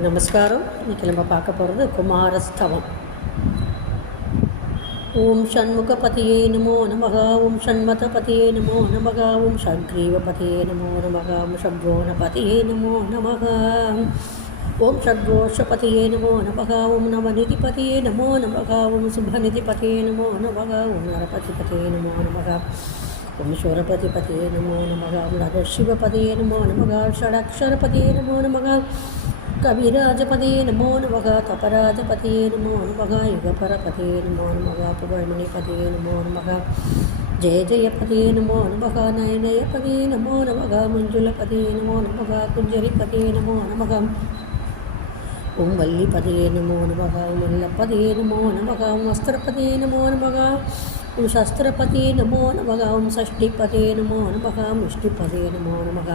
நமஸ்காரம். இன்றைக்கி நம்ம பார்க்க போகிறது குமாரஸ்தவம். ஓம் ஷண்முகபதியே நமோ நமக. ஓம் ஷண்மதபதியே நமோ நமக. ஓம் ஷக்ரீவபதியே நமோ நமக. ஓம் ஷட்கோணபதியே நமோ நமக. ஓம் ஷட்கோஷபதியே நமோ நமக. ஓம் நவநிதிபதியே நமோ நமக. ஓம் சுபநிதிபதியே நமோ நமக. ஓம் நரபதிபதியே நமோ நமக. ஓம் சூரபதிபதியே நமோ நமக. ஓம் நரசிவபதியே நமோ நமக. ஷடக்ஷரபதியே நமோ நமக. கவிராஜபதியே நமோ நமக. தபராஜபதியே நமோ நமக. யுகபரபதியே நமோ நமக. புகழ்மணிபதியே நமோ நமக. ஜெய ஜெயபதியே நமோ நமக. நயனயபதியே நமோ நமக. மஞ்சுளபதியே நமோ நமக. குஞ்சரிபதியே நமோ நமக. ஓம் வல்லிபதியே நமோ நமக. ஓம் வல்லபதியே நமோ நமக. ஓம் வஸ்திரபதியே நமோ நமக. ஓம் சஸ்திரபதியே நமோ நமக. ஓம் ஷஷ்டிபதியே நமோ நமக. ஓம் விஷ்ணுபதியே நமோ நமக.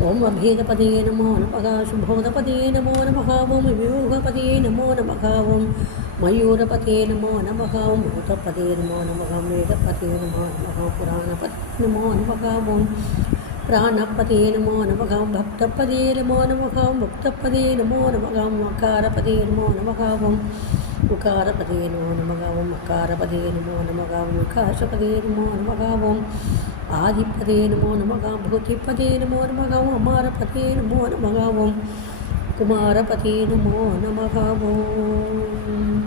ஓம் அபேதபதியே நமோ நமக. சுபோதபதியே நமோ நமக. ஓம் வியூகபதியே நமோ நமக. ஓம் மயூரபதியே நமோ நமக. ஓம் பூதபதியே நமோ நமக. வேதபதியே நமோ நமக. புராணபதி நமோ நமக. ஓம் பிராணபதியே நமோ நமக. பக்தபதியே நமோ நமக. முக்தபதியே நமோ நமக. மகாரபதியே நமோ நமக. ஓம் உகாரபதியே நமோ நமக. ஓம் மகாரபதியே நமோ நமக. விகாசபதியே நமோ நமக. ஓம் ஆதிபதியே நமோ நமக. பூதிபதியே நமோ நமக. ஓம் அமாரபதியே நமோ நமக. ஓம் குமாரபதியே நமோ நமக. ஓம்